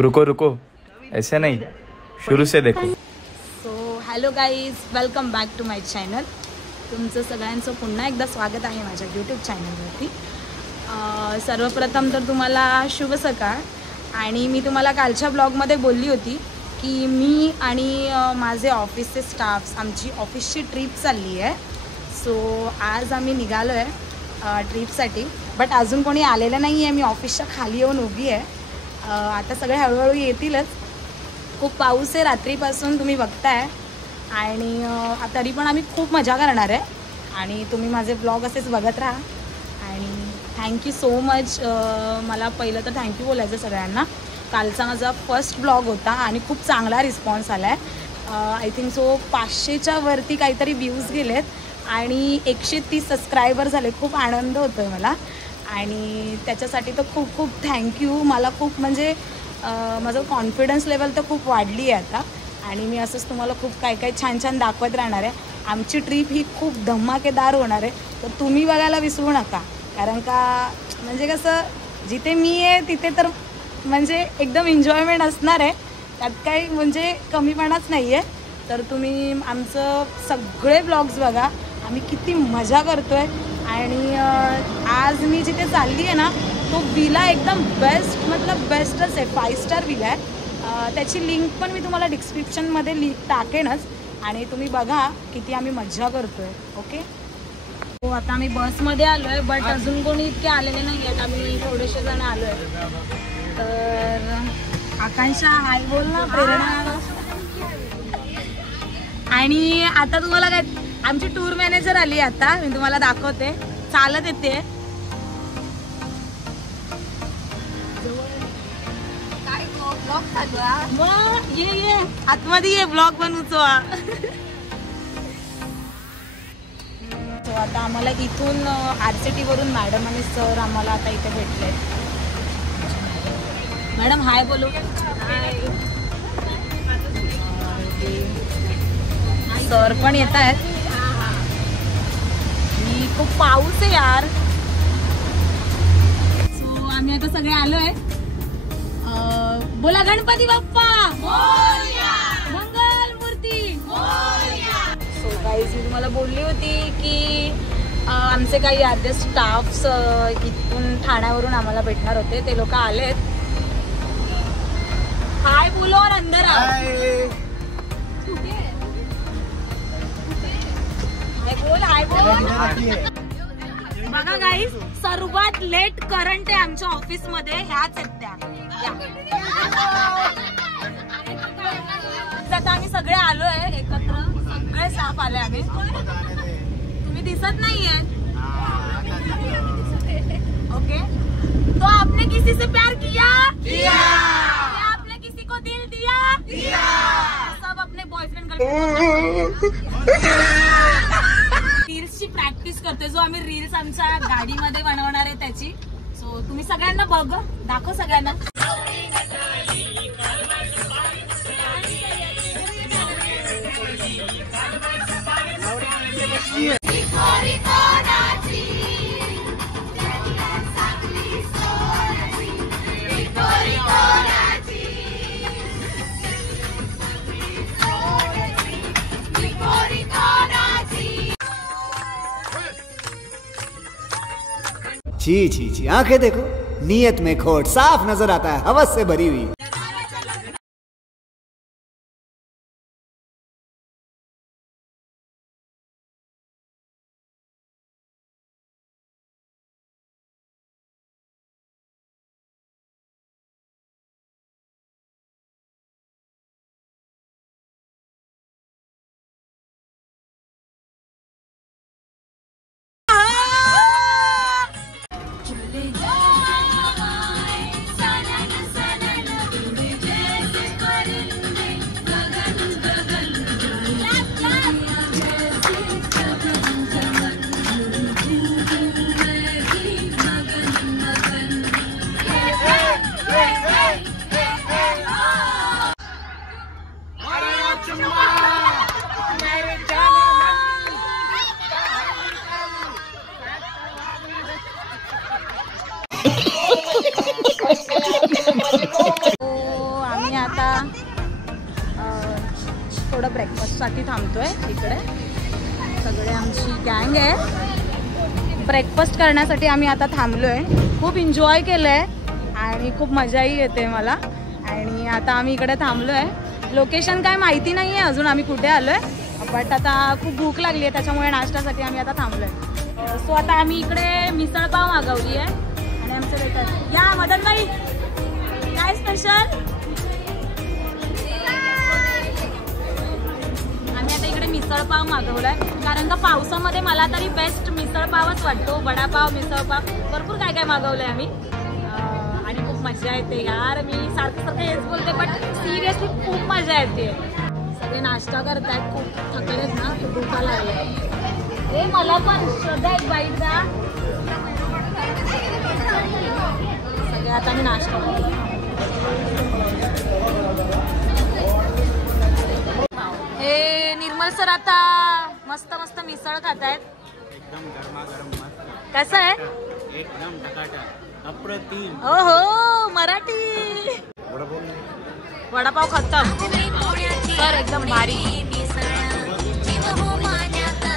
रुको रुको, ऐसे नहीं, शुरू से देखो. So hello guys, welcome back to my channel. तुमचं सगळ्यांचं पुन्हा एकदा स्वागत आहे माझ्या यूट्यूब चॅनलवरती. सर्वप्रथम तर तुम्हाला शुभ सकाळ. आणि मी तुम्हाला कालच्या ब्लॉगमध्ये बोलली होती की मी आणि माझे ऑफिसचे स्टाफ्स आमची ऑफिसची ट्रिप चालली आहे. सो आज आम्ही निघालो आहे ट्रिपसाठी, बट अजून कोणी आलेलं नाही आहे. मी ऑफिसच्या खाली येऊन उभी आहे. आता सगळे हळूहळू येतीलच. खूप पाऊस आहे रात्रीपासून, तुम्ही बघताय. आणि तरी पण आम्ही खूप मजा करणार आहे. आणि तुम्ही माझे ब्लॉग असेच बघत राहा. आणि थँक्यू सो मच. मला पहिलं तर थँक्यू बोलायचं सगळ्यांना. कालचा माझा फर्स्ट ब्लॉग होता आणि खूप चांगला रिस्पॉन्स आला आहे. आय थिंक सो 500च्या वरती काहीतरी व्ह्यूज गेलेत आणि 130 सबस्क्रायबर झाले. खूप आनंद होतो आहे मला आणि त्याच्यासाठी तर खूप खूप थँक्यू. मला खूप म्हणजे माझं कॉन्फिडन्स लेवल तर खूप वाढली आहे आता. आणि मी असंच तुम्हाला खूप काय काय छान छान दाखवत राहणार आहे. आमची ट्रिप ही खूप धमाकेदार होणार आहे, तर तुम्ही बघायला विसरू नका. कारण का म्हणजे कसं जिथे मी आहे तिथे तर म्हणजे एकदम एन्जॉयमेंट असणार आहे. त्यात काही म्हणजे कमीपणाच नाही आहे. तर तुम्ही आमचं सगळे ब्लॉग्स बघा, आम्ही किती मजा करतो आहे. आणि आज मी जिथे चालली आहे ना तो विला एकदम बेस्ट, मतलब बेस्टच आहे. 5 स्टार विला आहे. त्याची लिंक पण मी तुम्हाला डिस्क्रिप्शनमध्ये टाकेनच. आणि तुम्ही बघा किती आम्ही मजा करतो आहे. ओके. हो, आता आम्ही बसमध्ये आलो आहे, बट अजून कोणी इतके आलेले नाही आहेत. आम्ही थोडेसे जण आलो आहे. तर आकांक्षा हाय बोल ना, प्रेरणा. आणि आता तुम्हाला काय, आमची टूर मॅनेजर आली. आता मी तुम्हाला दाखवते, चालत येते. ये आतमध्ये ये, ब्लॉग बनवतो. आता आम्हाला इथून RCT वरून मॅडम आणि सर आम्हाला आता इथे भेटले. मॅडम हाय बोलू. सर पण येत आहेत. खूप पाऊस आहे यार. सो आम्ही आता सगळे आलोय. बोला गणपती बाप्पा मोरया, मंगल मूर्ती मोरया. सो गाईज, मी तुम्हाला बोलली होती की आमचे काही अर्धे स्टाफ्स इथून ठाण्यावरून आम्हाला भेटणार होते. ते लोक आलेत. हाय बोलो और अंदर आओ. बोल हाय बोल. बघा गाईज, सर्वात लेट करंट आहे आमच्या ऑफिस मध्ये. ह्याच आहेत त्या. आता आम्ही सगळे आलोय एकत्र, सगळे स्टाफ आले. आम्ही तुम्ही दिसत नाहीये. ओके. तो आपने किसी से प्यार किया? किया. आपने किसी को दिल दिया? दिया. सब अपने बॉयफ्रेंड रील्सची प्रॅक्टिस करतोय. जो आम्ही रील्स आमच्या गाडीमध्ये बनवणार आहे त्याची. सो तुम्ही सगळ्यांना बघ, दाखव सगळ्यांना. जी जी जी, आंखें देखो, नीयत में खोट साफ नजर आता है, हवस से भरी हुई. थोडं ब्रेकफास्टसाठी थांबतोय इकडे. सगळे आमची गँग आहे. ब्रेकफास्ट करण्यासाठी आम्ही आता थांबलोय. खूप एन्जॉय केलंय आणि खूप मजाही येते मला. आणि आता आम्ही इकडे थांबलोय. लोकेशन काय माहिती नाही आहे अजून आम्ही कुठे आलोय, बट आता खूप भूक लागली आहे त्याच्यामुळे नाश्त्यासाठी आम्ही आता थांबलोय. सो आता आम्ही इकडे मिसळपाव मागवली आहे आणि आमचे वेटर या. मदनबाई काय स्पेशल? आम्ही आता इकडे मिसळपाव मागवलाय कारण का पावसामध्ये मला तरी बेस्ट मिसळपावच वाटतो. वडापाव, मिसळपाव, भरपूर काय काय मागवलंय आम्ही आणि खूप मजा येते यार. मी सारखं हेच बोलते बट सिरियसली खूप मजा येते. सगळे नाश्ता करतायत, खूप थकलेत ना, खूप भूक लागली. हे मला पण श्रद्धा एक बाईट द्या. सगळे आता मी नाश्ता करतो. हे निर्मल सर आता मस्त मस्त मिसळ खातायत. एकदम गरमागरम मस्त. कसं आहे? एकदम टकाटक अप्रतिम. हो हो मराठी. वडापाव खतम सर, एकदम भारी.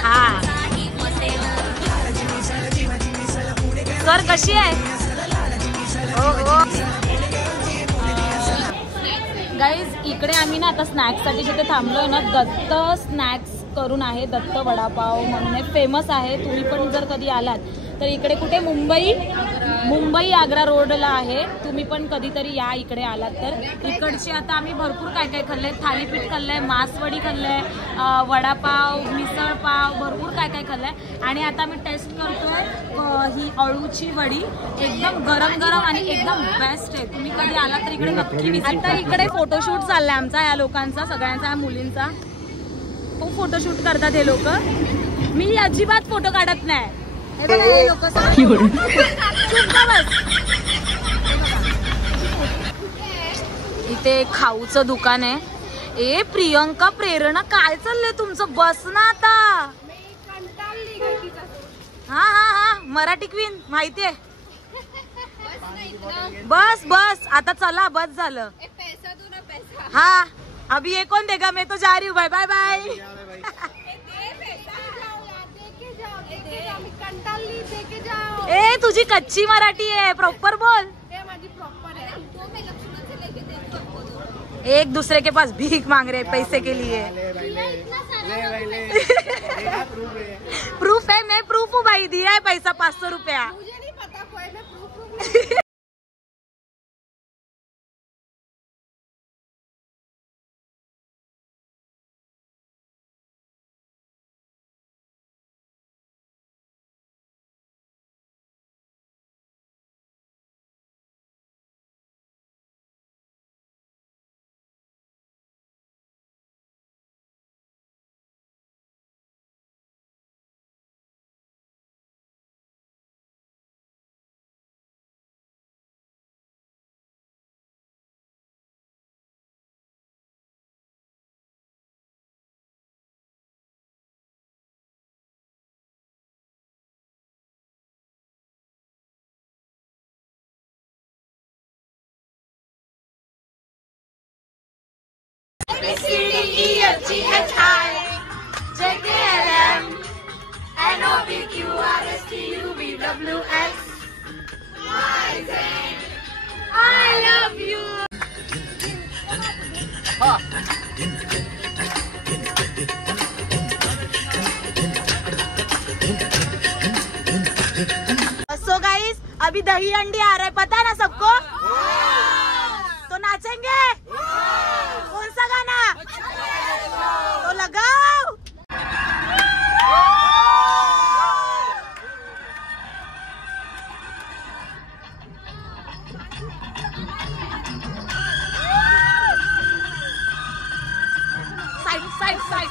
हा सर कशी आहे? हो हो गाईज, इकडे आम्ही ना आता स्नॅक्ससाठी जिथे थांबलोय ना, दत्त स्नॅक्स करून आहे. दत्त वडापाव म्हणून फेमस आहे. तुम्ही पण जर कधी आलात तर इकडे कुठे मुंबई आग्रा रोडला आहे. तुम्ही पण कधीतरी या इकडे आलात तर. इकडचे आता आम्ही भरपूर काय काय खाल्लंय. थालीपीठ खाल्लंय, मासवडी खाल्लंय, वडापाव, मिसळपाव, भरपूर काय काय खाल्लंय. आणि आता मी टेस्ट करतोय ही अळूची वडी. एकदम गरम गरम आणि एकदम बेस्ट आहे. तुम्ही कधी आलात तर इकडे नक्की विजिट. आता इकडे फोटोशूट चाललाय आमचा, या लोकांचा, सगळ्यांचा, मुलींचा. खूप फोटोशूट करतात हे लोक. मी अजिबात फोटो काढत नाही. हे बघा हे लोक इथे खाऊचं दुकान आहे. ए प्रियंका, प्रेरणा, काय चाललंय तुमचं? बस ना आता. हा हा हा मराठी क्वीन माहितीये. बस बस आता चला, बस झालं. हा अभी ये कौन देगा, मैं तो जा रही हूँ. Bye bye bye. ए तुझी कच्ची मराठी आहे, प्रॉपर बोल. एक दूसरे के पास भीख मांग रहे पैसे के लिए. प्रूफ है, मैं प्रूफ हूँ भाई. दिया है पैसा 500 रुपया. सो गाइस, अभी दही अंडी आ रहा है, पता है ना सबको? तो नाचेंगे? कौन सा गाना? तो लगाओ. Side side side.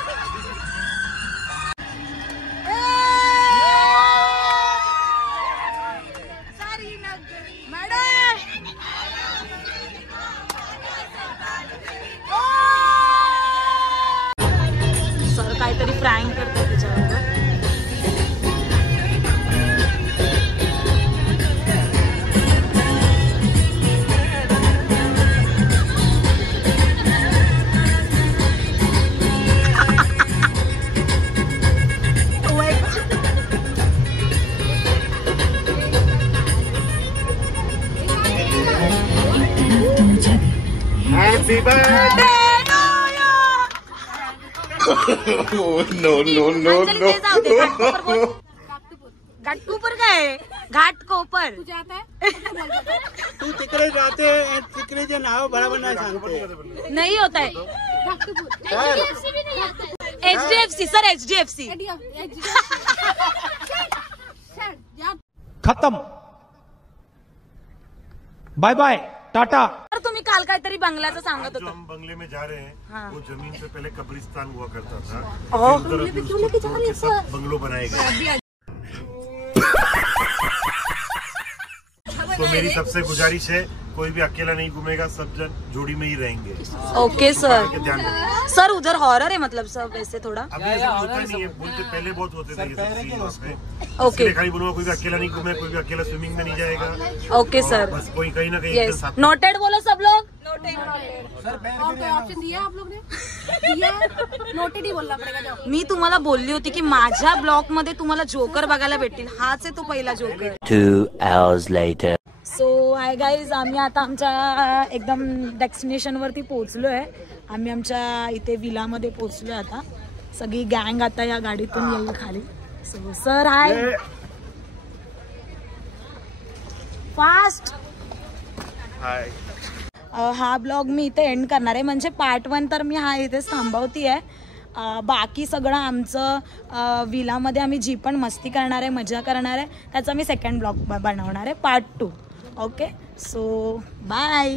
काहीतरी फ्राईंग करतो त्याच्यावर. Happy birthday to you. No, no, no, no. Ghatkopar काय घाटकोपर तू तिकडे जाते तिकडेचे नाव बरोबर नाही सांगते नाही होत आहे HDFC सर HDFC खत्म बाय बाय टाटा। तर तुम्ही काल काहीतरी बंगल्याचं सांगत जो होता हम बंगले में जा रहे हैं हाँ। वो जमीन से पहले कब्रिस्तान हुआ करता था ओह। फिर उधर अभी उसको तोड़ के सब बंगलो बनाए गए। तो मेरी सबसे गुजारिश है कोई भी अकेला नहीं घूमेगा, सब जन जोड़ी में ही रहेंगे। ओके सर के ध्यान रखें। सर उधर हॉरर है मतलब सब वैसे थोड़ा अभी ऐसा होता नहीं है, बोलते पहले बहुत होते थे ये सब सीन वहाँ पे। ओके इसलिए खाली बोलूंगा कोई भी अकेला नहीं घूमे, कोई भी अकेला स्विमिंग में नहीं जाएगा। ओके सर बस कोई कहीं ना कहीं एक यस दिन साथ नोटेड बोलो सब लोग ऑप्शन दिया आप लोग ने दिया नोटेड ही बोलना पड़ेगा जाओ। मी तुम्हाला बोलली होती की माझ्या ब्लॉग मध्ये तुम्हाला जोकर बघायला भेटतील हाच आहे तो पहिला joker 2 hours later. So hi guys आम्ही आता आमच्या एकदम डेस्टिनेशन वरती पोहोचलो आहे आम्ही आमच्या इथे विलामध्ये पोहोचलो आहे आता सगळी गँग आता या गाडीतून येईल खाली सो सर हाय फास्ट हा ब्लॉग मी इथे एंड करणार आहे म्हणजे पार्ट 1 तर मी हा इथेच थांबवती आहे बाकी सगळं आमचं विलामध्ये आम्ही जी पण मस्ती करणार आहे मजा करणार आहे त्याचा मी सेकंड ब्लॉग बनवणार आहे पार्ट 2 ओके सो बाय